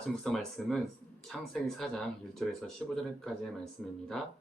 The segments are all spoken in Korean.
아침 묵상 말씀은 창세기 4장 1절에서 15절까지의 말씀입니다.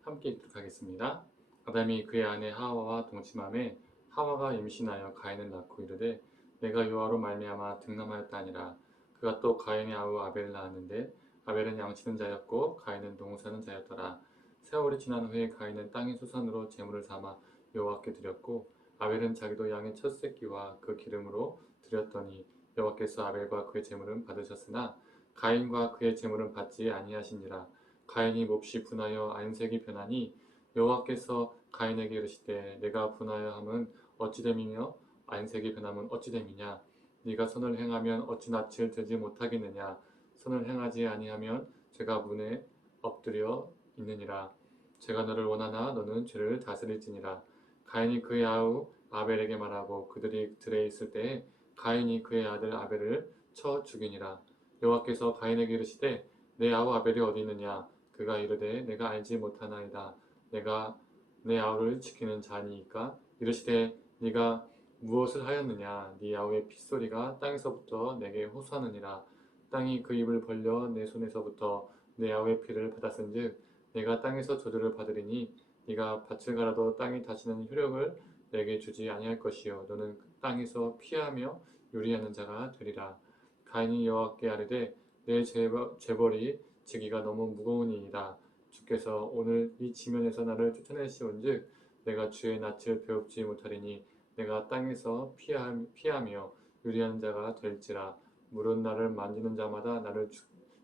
함께 읽도록 하겠습니다. 아담이 그의 아내 하와와 동침함에 하와가 임신하여 가인을 낳고 이르되 내가 여호와로 말미암아 득남하였다 하니라. 그가 또 가인의 아우 아벨을 낳았는데 아벨은 양치는 자였고 가인은 농사는 자였더라. 세월이 지난 후에 가인은 땅의 소산으로 제물을 삼아 여호와께 드렸고 아벨은 자기도 양의 첫 새끼와 그 기름으로 드렸더니 여호와께서 아벨과 그의 제물은 받으셨으나 가인과 그의 제물은 받지 아니하시니라. 가인이 몹시 분하여 안색이 변하니 여호와께서 가인에게 이르시되 내가 분하여 함은 어찌됨이며 안색이 변함은 어찌됨이냐. 네가 선을 행하면 어찌 낯을 들지 못하겠느냐. 선을 행하지 아니하면 죄가 문에 엎드려 있느니라. 죄가 너를 원하나 너는 죄를 다스릴지니라. 가인이 그의 아우 아벨에게 말하고 그들이 들에 있을 때에 가인이 그의 아들 아벨을 쳐 죽이니라. 여호와께서 가인에게 이르시되 내 아우 아벨이 어디 있느냐. 그가 이르되 내가 알지 못하나이다. 내가 내 아우를 지키는 자니이까. 이르시되 네가 무엇을 하였느냐. 네 아우의 핏소리가 땅에서부터 내게 호소하느니라. 땅이 그 입을 벌려 내 손에서부터 내 아우의 피를 받았은즉 내가 땅에서 저주를 받으리니 네가 밭을 갈아도 땅이 다시는 효력을 내게 주지 아니할 것이요 너는 땅에서 피하며 요리하는 자가 되리라. 가인이 여호와께 아뢰되 내 죄벌이 지기가 너무 무거우니이다. 주께서 오늘 이 지면에서 나를 쫓아내시온즉 내가 주의 낯을 배웁지 못하리니 내가 땅에서 피하며 요리하는 자가 될지라. 물은 나를 만지는 자마다 나를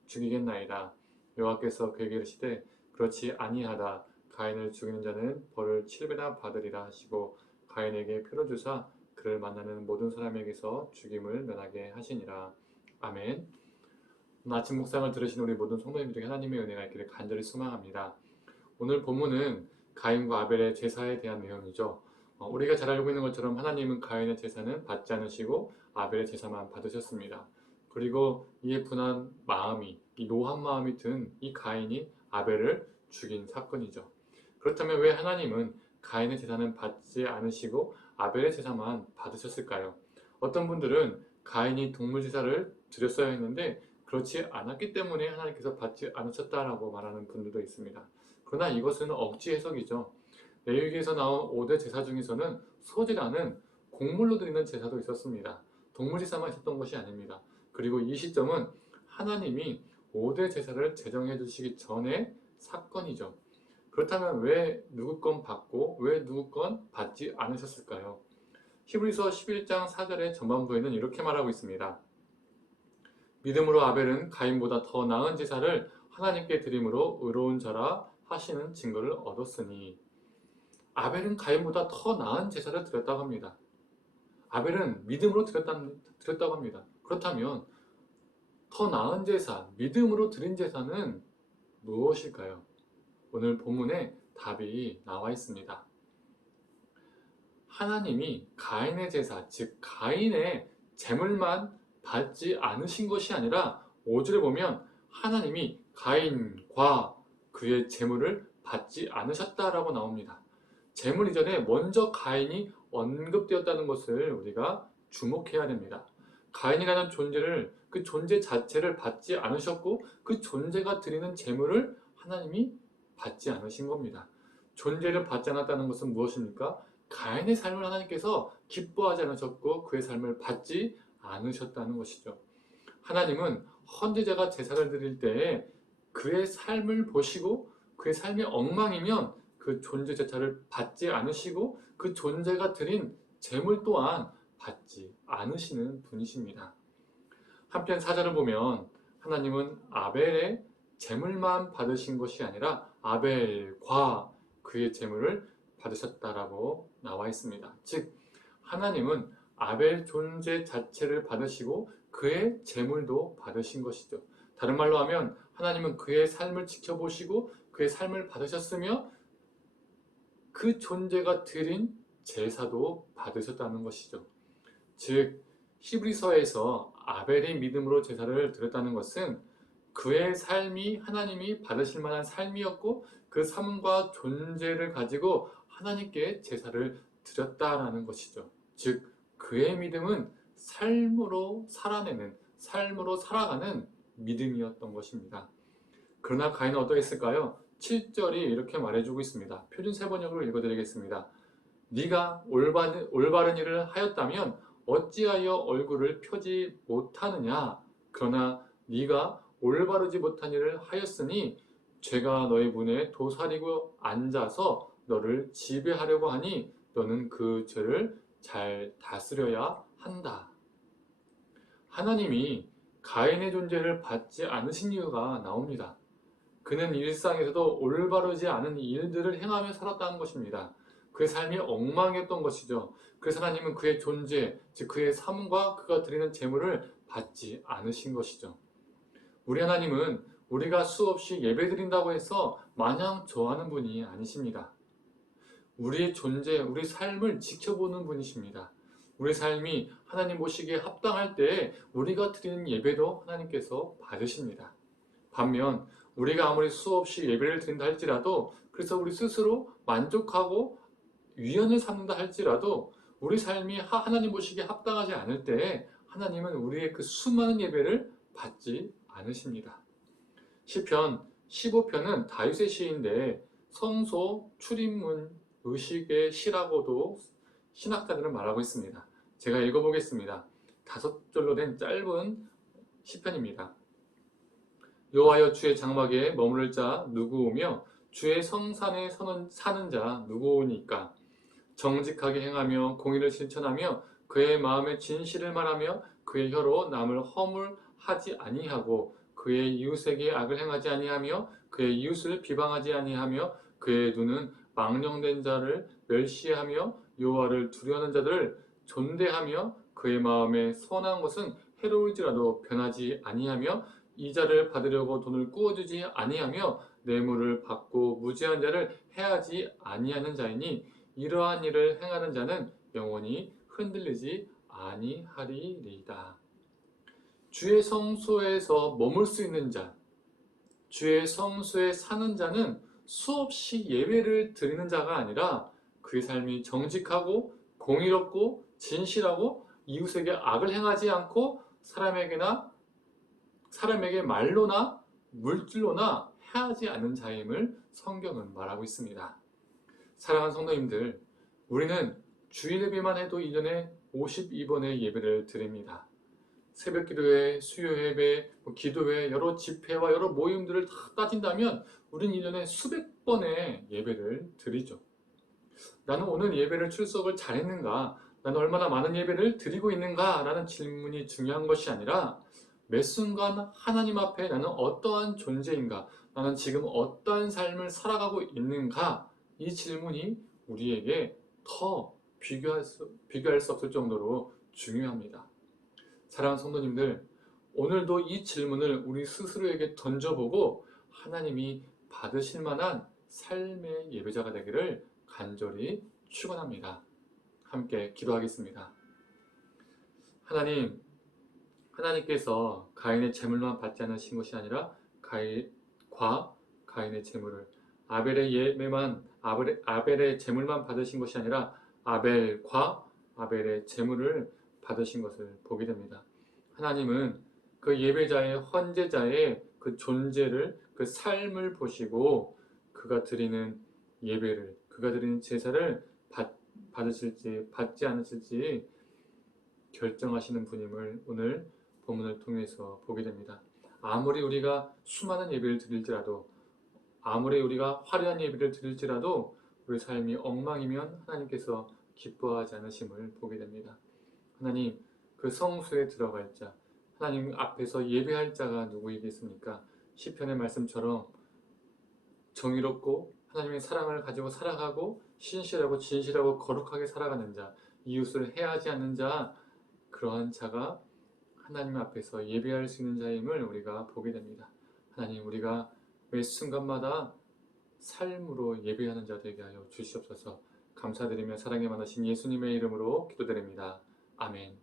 죽이겠나이다. 여호와께서 그에게 이르시되 그렇지 아니하다. 가인을 죽이는 자는 벌을 7배나 받으리라 하시고 가인에게 표를 주사 그를 만나는 모든 사람에게서 죽임을 면하게 하시니라. 아멘. 오늘 아침 묵상을 들으신 우리 모든 성도님들에게 하나님의 은혜가 있기를 간절히 소망합니다. 오늘 본문은 가인과 아벨의 제사에 대한 내용이죠. 우리가 잘 알고 있는 것처럼 하나님은 가인의 제사는 받지 않으시고 아벨의 제사만 받으셨습니다. 그리고 이에 분한 마음이, 이 노한 마음이 든 이 가인이 아벨을 죽인 사건이죠. 그렇다면 왜 하나님은 가인의 제사는 받지 않으시고 아벨의 제사만 받으셨을까요? 어떤 분들은 가인이 동물 제사를 드렸어야 했는데 그렇지 않았기 때문에 하나님께서 받지 않으셨다라고 말하는 분들도 있습니다. 그러나 이것은 억지 해석이죠. 레위기에서 나온 5대 제사 중에서는 소제라는 곡물로 드리는 제사도 있었습니다. 동물 제사만 있었던 것이 아닙니다. 그리고 이 시점은 하나님이 5대 제사를 제정해 주시기 전의 사건이죠. 그렇다면 왜 누구 건 받고 왜 누구 건 받지 않으셨을까요? 히브리서 11장 4절의 전반부에는 이렇게 말하고 있습니다. 믿음으로 아벨은 가인보다 더 나은 제사를 하나님께 드림으로 의로운 자라 하시는 증거를 얻었으니. 아벨은 가인보다 더 나은 제사를 드렸다고 합니다. 아벨은 믿음으로 드렸다고 합니다. 그렇다면 더 나은 제사, 믿음으로 드린 제사는 무엇일까요? 오늘 본문에 답이 나와 있습니다. 하나님이 가인의 제사, 즉 가인의 제물만 받지 않으신 것이 아니라 5절에 보면 하나님이 가인과 그의 제물을 받지 않으셨다라고 나옵니다. 제물 이전에 먼저 가인이 언급되었다는 것을 우리가 주목해야 됩니다. 가인이라는 존재를, 그 존재 자체를 받지 않으셨고 그 존재가 드리는 제물을 하나님이 받지 않으신 겁니다. 존재를 받지 않았다는 것은 무엇입니까? 가인의 삶을 하나님께서 기뻐하지 않으셨고 그의 삶을 받지 않으셨다는 것이죠. 하나님은 헌제자가 제사를 드릴 때에 그의 삶을 보시고 그의 삶이 엉망이면 그 존재 자체를 받지 않으시고 그 존재가 드린 제물 또한 받지 않으시는 분이십니다. 한편 사절을 보면 하나님은 아벨의 제물만 받으신 것이 아니라 아벨과 그의 제물을 받으셨다라고 나와 있습니다. 즉 하나님은 아벨 존재 자체를 받으시고 그의 제물도 받으신 것이죠. 다른 말로 하면 하나님은 그의 삶을 지켜보시고 그의 삶을 받으셨으며 그 존재가 드린 제사도 받으셨다는 것이죠. 즉 히브리서에서 아벨이 믿음으로 제사를 드렸다는 것은 그의 삶이 하나님이 받으실 만한 삶이었고 그 삶과 존재를 가지고 하나님께 제사를 드렸다라는 것이죠. 즉 그의 믿음은 삶으로 살아내는, 삶으로 살아가는 믿음이었던 것입니다. 그러나 가인은 어떠했을까요? 7절이 이렇게 말해주고 있습니다. 표준 세번역으로 읽어드리겠습니다. 네가 올바른 일을 하였다면 어찌하여 얼굴을 펴지 못하느냐? 그러나 네가 올바르지 못한 일을 하였으니 죄가 너의 문에 도사리고 앉아서 너를 지배하려고 하니 너는 그 죄를 잘 다스려야 한다. 하나님이 가인의 존재를 받지 않으신 이유가 나옵니다. 그는 일상에서도 올바르지 않은 일들을 행하며 살았다는 것입니다. 그의 삶이 엉망이었던 것이죠. 그래서 하나님은 그의 존재, 즉 그의 삶과 그가 드리는 제물을 받지 않으신 것이죠. 우리 하나님은 우리가 수없이 예배드린다고 해서 마냥 좋아하는 분이 아니십니다. 우리의 존재, 우리 삶을 지켜보는 분이십니다. 우리 삶이 하나님 보시기에 합당할 때에 우리가 드리는 예배도 하나님께서 받으십니다. 반면 우리가 아무리 수없이 예배를 드린다 할지라도, 그래서 우리 스스로 만족하고 위안을 삼는다 할지라도 우리 삶이 하나님 보시기에 합당하지 않을 때에 하나님은 우리의 그 수많은 예배를 받지 않으십니다. 시편 15편은 다윗의 시인데 성소 출입문 의식의 시라고도 신학자들은 말하고 있습니다. 제가 읽어보겠습니다. 5절로 된 짧은 시편입니다. 여호와여, 주의 장막에 머무를 자 누구오며 주의 성산에 사는 자 누구오니까? 정직하게 행하며 공의를 실천하며 그의 마음에 진실을 말하며 그의 혀로 남을 허물하지 아니하고 그의 이웃에게 악을 행하지 아니하며 그의 이웃을 비방하지 아니하며 그의 눈은 망령된 자를 멸시하며 여호와를 두려워하는 자들을 존대하며 그의 마음에 선한 것은 해로울지라도 변하지 아니하며 이자를 받으려고 돈을 꾸어주지 아니하며 뇌물을 받고 무지한 자를 해하지 아니하는 자이니 이러한 일을 행하는 자는 영원히 흔들리지 아니하리이다. 주의 성소에서 머물 수 있는 자, 주의 성소에 사는 자는 수없이 예배를 드리는 자가 아니라 그의 삶이 정직하고 공의롭고 진실하고 이웃에게 악을 행하지 않고 사람에게 말로나 물질로나 해하지 않는 자임을 성경은 말하고 있습니다. 사랑하는 성도님들, 우리는 주일 예배만 해도 1년에 52번의 예배를 드립니다. 새벽 기도회, 수요 예배, 기도회, 여러 집회와 여러 모임들을 다 따진다면 우리는 1년에 수백 번의 예배를 드리죠. 나는 오늘 예배를 출석을 잘했는가? 나는 얼마나 많은 예배를 드리고 있는가? 라는 질문이 중요한 것이 아니라 매 순간 하나님 앞에 나는 어떠한 존재인가? 나는 지금 어떠한 삶을 살아가고 있는가? 이 질문이 우리에게 더 비교할 수 없을 정도로 중요합니다. 사랑하는 성도님들, 오늘도 이 질문을 우리 스스로에게 던져보고 하나님이 받으실 만한 삶의 예배자가 되기를 간절히 축원합니다. 함께 기도하겠습니다. 하나님께서 가인의 제물만 받지 않으신 것이 아니라 가인의 제물을 아벨의 제물만 받으신 것이 아니라 아벨의 제물을 받으신 것을 보게 됩니다. 하나님은 그 예배자의 헌제자의 그 존재를, 그 삶을 보시고 그가 드리는 예배를, 그가 드리는 제사를 받으실지 받지 않으실지 결정하시는 분임을 오늘 본문을 통해서 보게 됩니다. 아무리 우리가 수많은 예배를 드릴지라도, 아무리 우리가 화려한 예배를 드릴지라도 우리 삶이 엉망이면 하나님께서 기뻐하지 않으심을 보게 됩니다. 하나님, 그 성소에 들어갈 자, 하나님 앞에서 예배할 자가 누구이겠습니까? 시편의 말씀처럼 정의롭고 하나님의 사랑을 가지고 살아가고 신실하고 진실하고 거룩하게 살아가는 자, 이웃을 해하지 않는 자, 그러한 자가 하나님 앞에서 예배할 수 있는 자임을 우리가 보게 됩니다. 하나님, 우리가 매 순간마다 삶으로 예배하는 자 되게 하여 주시옵소서. 감사드리며 사랑에 많으신 예수님의 이름으로 기도드립니다. 아멘.